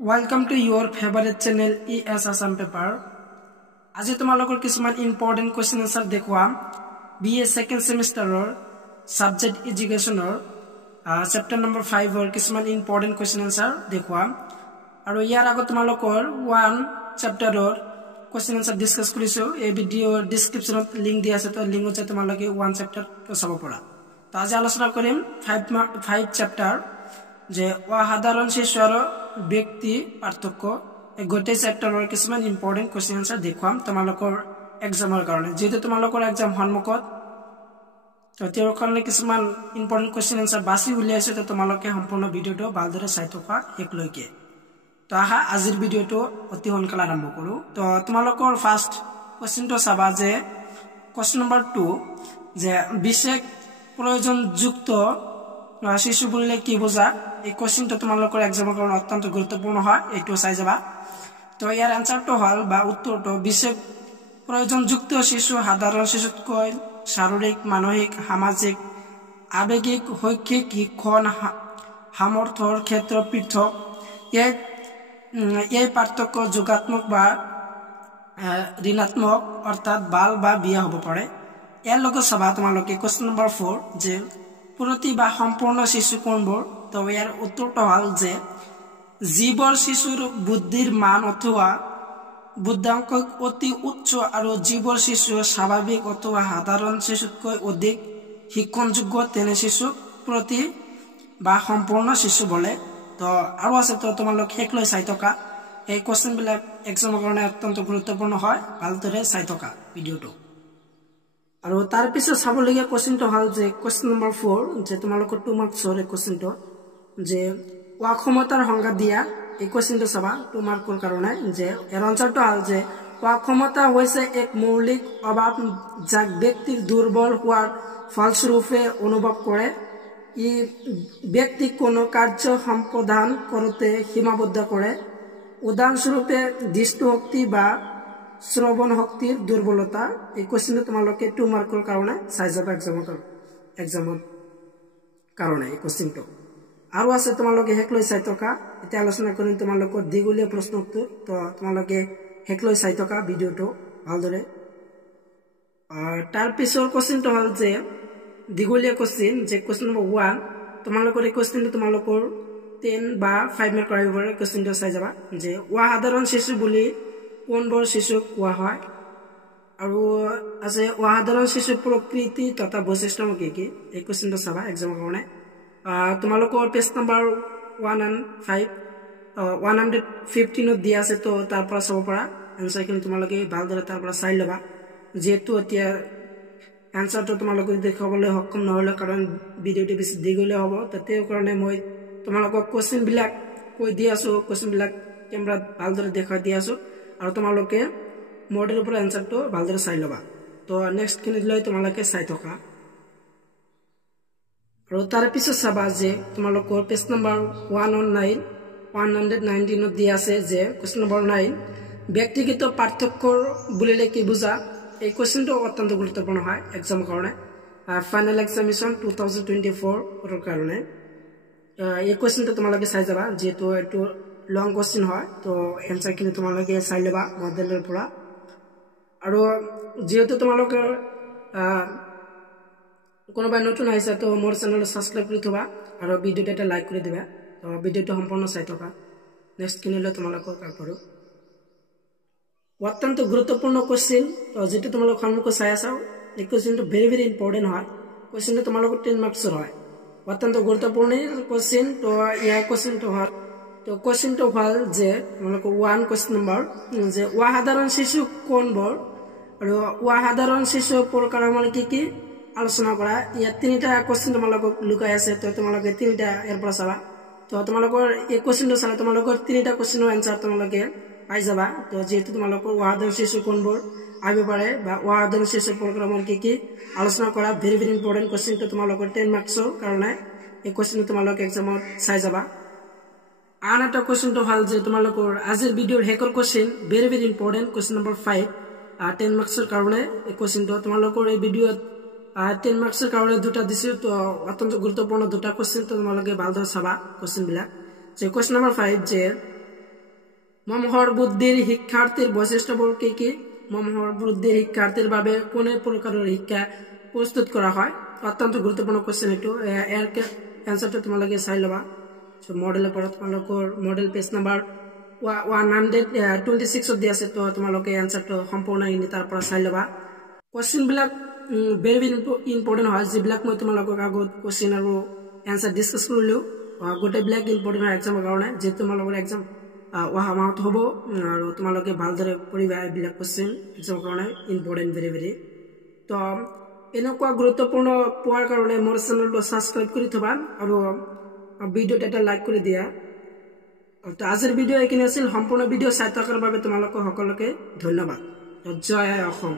Welcome to your favorite channel ES Assam Paper. আজি তোমালোকৰ কিছুমান ইম্পৰ্টেন্ট কোৱেশ্চন আনসাৰ দেখুৱাম BA সেকেন্ড সেমিস্টাৰৰ সাবজেক্ট এডুকেশনৰ চেপ্টাৰ নম্বৰ 5 ৰ কিছুমান ইম্পৰ্টেন্ট কোৱেশ্চন আনসাৰ দেখুৱাম আৰু ইয়াৰ আগত তোমালোকৰ 1 চেপ্টাৰৰ কোৱেশ্চন আনসাৰ ডিসকাস কৰিছো এই ভিডিঅ'ৰ ডেসক্ৰিপচনত লিংক দিয়া আছে তো লিংকত যাই তোমালোকে 1 চেপ্টাৰ চাব পাৰা তো আজি আলোচনা কৰিম 5 চেপ্টাৰ যে অসাধাৰণ শিশু আৰু ব্যক্তি পাৰ্থক্য এই গোটেই চেপ্টাৰৰ কিছুমান ইম্পৰ্টেন্ট কোৱেশ্চন আনসাৰ দেখুৱাম তোমালোকৰ এক্সামৰ কাৰণে যেহেতু তোমালোকৰ এক্সাম সন্মুখত তো তেওঁৰ কাৰণে কিছুমান ইম্পৰ্টেন্ট কোৱেশ্চন আনসাৰ বাছি উলিয়াইছো তো তোমালোকে সম্পূৰ্ণ ভিডিঅ'টো ভালদৰে চাই থকা শেষলৈকে তো আহা আজিৰ ভিডিঅ'টো অতি সোনকালে আৰম্ভ কৰো তো তোমালোকৰ ফাৰ্স্ট কোৱেশ্চনটো চাবা যে কোৱেশ্চন নম্বৰ 2 যে বিশেষ প্ৰয়োজনযুক্ত শিশু বললে কি বোঝা এই কোশ্চেনটো তোমালোকৰ এক্সামৰ কাৰণে অত্যন্ত গুৰুত্বপূৰ্ণ হয় এইটো চাই যাবা তো ইয়াৰ আনসাৰটো হল বা উত্তৰটো বিশেষ প্ৰয়োজনযুক্ত শিশু সাধাৰণ শিশুতকৈ শাৰীৰিক মানসিক সামাজিক আবেগিক শৈক্ষিক শিক্ষণ সামৰ্থ্যৰ ক্ষেত্ৰত পৃথক এই পাৰ্থক্য যোগাত্মক বা ঋণাত্মক অৰ্থাৎ বাল বা বিয়া হ'ব পাৰে ইয়াৰ লগত চাবা তোমালোকে কোশ্চেন নম্বৰ 4 যে প্ৰতি বা সম্পূৰ্ণ শিশু কোনবোৰ তো ইয়াৰ উত্তৰটো হল যে জীৱৰ শিশুৰ বুদ্ধিৰ মান অথবা বুদ্ধাংক অতি উচ্চ আৰু জীৱৰ শিশু স্বাভাৱিক অথবা সাধাৰণ শিশুতকৈ অধিক শিক্ষণযোগ্য তেনে শিশু প্ৰতি বা সম্পূৰ্ণ শিশু বলে তো আৰু আছে তো তোমালোক শেষলৈ চাই থকা এই কোশ্চেন বিলাক এক্সামৰ কাৰণে অত্যন্ত গুৰুত্বপূৰ্ণ হয় ভালদৰে চাই থকা ভিডিঅ'টো আৰু তাৰ পিছত চাবলগীয়া কোশ্চেনটো হল যে কোশ্চেন নম্বৰ 4 যে তোমালোকৰ 2 মাৰ্কছৰ এই কোশ্চেনটো যে অক্ষমতাৰ সংজ্ঞা দিয়া এই কোশ্চেনটো চাবা 2 মাৰ্কৰ কাৰণে যে এৰ আনসাৰটো হল যে অক্ষমতা হৈছে এক মৌলিক অভাৱ যাক ব্যক্তিৰ দুৰ্বল হোৱাৰ ফলস্বৰূপে অনুভৱ কৰে ই ব্যক্তিক কোনো কাৰ্য সম্পাদন কৰোঁতে সীমাবদ্ধ কৰে উদাহৰণস্বৰূপে দৃষ্টিশক্তি বা শ্ৰৱণ শক্তিৰ দুৰ্বলতা এই কোশ্চেনটো তোমালোকে 2 মাৰ্কৰ কাৰণে চাই যাবা এক্সামৰ কাৰণে এই কোশ্চেনটো আৰু আছে তোমালোকে হেকলৈ চাই থকা এতিয়া আলোচনা কৰিম তোমালোকৰ দীঘলীয়া প্ৰশ্ন উত্তৰ তো তোমালোকে হেকলৈ চাই থকা ভিডিঅ'টো ভালদৰে তাৰ পিছৰ কোশ্চেনটো হল যে দীঘলীয়া কোশ্চেন যে কোশ্চেন নম্বৰ 1 তোমালোকৰ এই কোশ্চেনটো তোমালোকৰ 10 বা 5 মাৰ্কৰ আহিব পাৰে কোশ্চেনটো চাই যাবা যে অসাধাৰণ শিশু বুলি কোনবোৰ শিশুক কোৱা হয় আৰু আছে অসাধাৰণ শিশুৰ প্ৰকৃতি তথা বৈশিষ্ট্য কি এই কোশ্চেনটো চাবা এক্সামৰ কাৰণে তোমালোকৰ পেজ নম্বৰ 115 দিয়া আছে তো তাৰ পৰা চাব পাৰা আনসাৰ কিন্তু তোমালোকে ভালদৰে তাৰ পৰা চাই লবা যেহেতু এতিয়া আনসাৰটো তোমালোকে দেখাবলৈ সক্ষম নহলে কাৰণ ভিডিঅ'টো বেছি দীঘলীয়া হ'ব তাতে কাৰণে মই তোমালোকক কোশ্চেন বিলাক কৈ দি আছো কোশ্চেন বিলাক কেমেৰাত ভালদৰে দেখাই দি আছো আৰু তোমালোকে মডেলৰ পৰা আনসাৰটো ভালদৰে চাই লবা তো নেক্সট খিনি লৈ তোমালোকে চাই থকা আৰু তাৰ পিছত চাবা যে তোমালোকৰ পেজ নম্বৰ 119 দিয়া আছে যে কোশ্চেন নম্বৰ 9 ব্যক্তিগত পাৰ্থক্য বুলিলে কি বুজা এই কোশ্চেনটো অত্যন্ত গুৰুত্বপূৰ্ণ হয় এক্সামৰ কাৰণে ফাইনেল এক্সামিনেশ্যন 2024 ৰ কাৰণে এই কোশ্চেনটো তোমালোকে চাই যাবা যেহেতু এইটো লং কোশ্চেন হয় তো এনসাৰ খিনি তোমালোকে চাই লবা মডেলৰ পৰা আৰু যেহেতু তোমালোকে কোনোবা নতুন আহিছে তো মোৰ চেনেল সাবস্ক্ৰাইব কৰি থবা আৰু ভিডিঅ'টো এটা লাইক কৰি দিবা তো ভিডিঅ'টো সম্পূৰ্ণ চাই থকা নেক্সট কিনিলে তোমালোকক আগবঢ়ো অত্যন্ত গুৰুত্বপূৰ্ণ কোশ্চেন তো যেটো তোমালোক সন্মুখত চাই আছা এই কোশ্চেনটো ভেৰি ইম্পৰ্টেন্ট হয় কোশ্চেনটো তোমালোকৰ 10 মাৰ্কছৰ হয় অত্যন্ত গুৰুত্বপূৰ্ণ কোশ্চেন তো ইয়াৰ কোশ্চেনটো হয় তো কোশ্চেনটো হল যে তোমালোকৰ 1 কোশ্চেন নম্বৰ যে অসাধাৰণ শিশু কোনবোৰ আৰু অসাধাৰণ শিশু প্ৰকাৰ মানে কি আলোচনা কৰা ইয়াত তিনিটা কোশ্চেন তোমালোকক লুকাই আছে তো তোমালোকে তিনিটা এৰ পৰা চাবা তো তোমালোকৰ এই কোশ্চেনটো চালে তোমালোকৰ তিনিটা কোশ্চেনৰ আনসাৰ তোমালোকে পাই যাবা তো যেহেতু তোমালোকৰ অসাধাৰণ শিশু কোনবোৰ আহিব পাৰে বা অসাধাৰণ শিশু প্ৰকাৰ মানে কি আলোচনা কৰা ভেৰি ইম্পৰ্টেন্ট কোশ্চেনটো তোমালোকৰ 10 মাৰ্কছৰ কাৰণে এই কোশ্চেনটো তোমালোকে এক্সামত চাই যাবা আন এটা কোশ্চেনটো হল যে তোমালোকৰ আজিৰ ভিডিঅ'ৰ hectare question very important question number 5 10 মাৰ্কছৰ কাৰণে এই কোশ্চেনটো তোমালোকৰ এই ভিডিঅ'ত 10 মাৰ্কছৰ কাৰণে দুটা দিছো তো অত্যন্ত গুৰুত্বপূৰ্ণ দুটা কোশ্চেন তো তোমালোকে ভালদৰে চাবা কোশ্চেন বিলাক যে কোশ্চেন নম্বৰ 5 যে মমহৰ বুদ্ধিৰ শিক্ষাৰ্থীৰ বৈশিষ্ট্যবোৰ কি মমহৰ বুদ্ধিৰ শিক্ষাৰ্থীৰ বাবে কোনে প্ৰকাৰৰ শিক্ষা প্ৰস্তুত কৰা হয় অত্যন্ত গুৰুত্বপূৰ্ণ কোৱেশ্চন এটো এৰ এনসাৰটো তোমালোকে চাই লবা সো মডেলৰ পৰা তোমালোকৰ মডেল পেজ নাম্বাৰ 126 দিয়া আছে তো তোমালোকে এনসাৰটো সম্পূৰ্ণ ইনি তাৰ পৰা চাই লবা কোৱেশ্চন বিলাক very important হয় যিবিলাক মই তোমালোকক আগত কোৱেশ্চন আৰু এনসাৰ ডিসকাস কৰিলো গোটে ব্ল্যাক ইম্পৰ্টেন্ট এক্সামৰ কাৰণে যে তোমালোকৰ এক্সাম ওহা মাহত হ'ব আৰু তোমালোকে ভালদৰে পঢ়িবা এইবিলাক কোৱেশ্চন এক্সামৰ কাৰণে ইম্পৰ্টেন্ট very তো এনেকুৱা গুৰুত্বপূৰ্ণ পোৱাৰ কাৰণে মোৰ চেনেলটো সাবস্ক্ৰাইব কৰি থবা আৰু ভিডিঅ'টো এটা লাইক কৰি দিয়া তো আজিৰ ভিডিঅ' এইখিনি আছিল সম্পূৰ্ণ ভিডিঅ' চাই থকাৰ বাবে তোমালোকক সকলোকে ধন্যবাদ জয় অসম